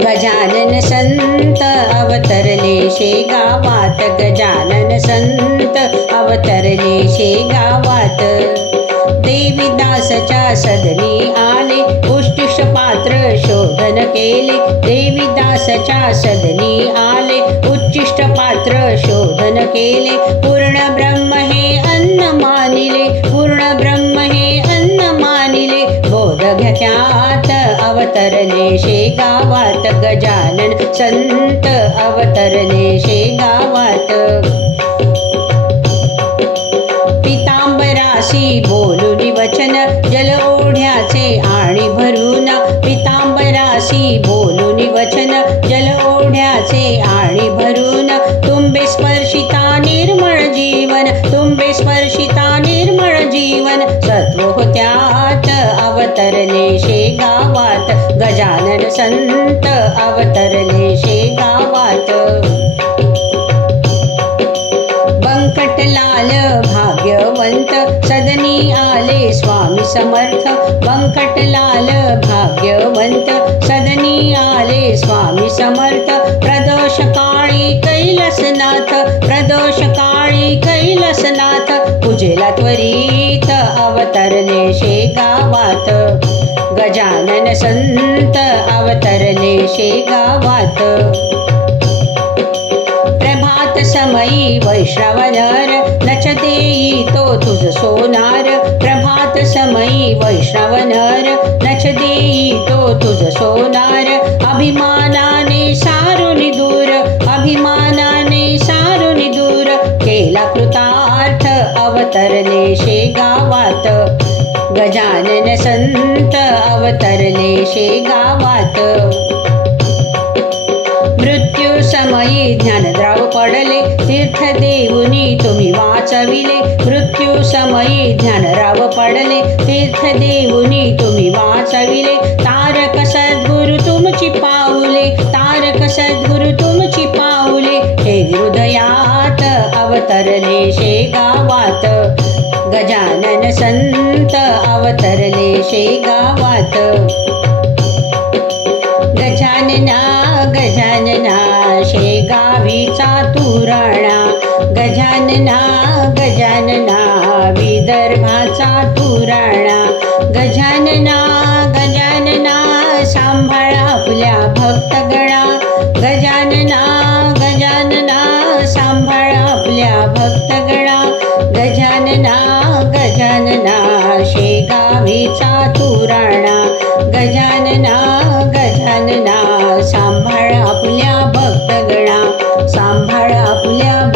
गजानन संत अवतरले शेगावात, गजानन संत अवतरले शेगावात. देवीदासच्या सदनी आले, उष्टिष पात्र शोधन केले. देवीदासच्या सदनी आले, उच्चिष्ट पात्र शोधन केले. पूर्ण ब्रह्म हे अन्न मानिले, पूर्ण ब्रह्म हे अन्न मानिले. बोध घ्यात्यात अवतरले शेगावात, गजानन संत अवतरले शेगावात. पितांबरासी बोलून वचन, जल ओढ्याचे आणि भरून. पितांबरासी बोलून वचन, जल ओढ्याचे आणि भरून. तुंबे स्पर्शिता निर्मळ जीवन, तुंबे स्पर्शिता निर्मळ जीवन. सत्व होत्यात अवतरले शेगावात, गजानन संत अवतरले शेगावात. बंकटलाल भाग्यवंत सदनी आले स्वामी समर्थ. बंकटलाल भाग्यवंत सदनी आले स्वामी समर्थ. प्रदोष काळी कैलासनाथ, प्रदोष काळी कैलासनाथ. पूजेला त्वरित अवतरले शेगावात, गजानन संत अवतरले शेगावात. प्रभात समयी वैष्णवनर, नच देई तो तुझ सोनार. प्रभात समयी वैष्णवनर, नच देई तो तुझ सोनार. अभिमानाने सारून दूर, अभिमानाने सारून दूर. केला कृतार्थ अवतरले शेगावात, गजानन संत अवतरले शेगावात. मृत्यू समयी ज्ञानद्राव पडले, तीर्थ देऊनी तुम्ही वाचविले. मृत्यू समयी ज्ञानराव पडले, तीर्थ देऊनी तुम्ही वाचविले. तारक सद्गुरु तुमची पाऊले, तारक सद्गुरु तुमची पाऊले. हे हृदयात अवतरले शेगावात, गजानन संत अवतरले शेगावात. गजानना गजानना शेगावीचा तूराणा. गजानना गजानना विदर्भाचा तूराणा. गजानना गजानना सांभाळा आपल्या भक्तगणा. गजानना गजानना सांभाळा आपल्या भक्तगणा. गजानना गजानना शेगावीचा तूराणा. गजानना गजानना सांभाळ आपल्या भक्तगणा, सांभाळ आपल्या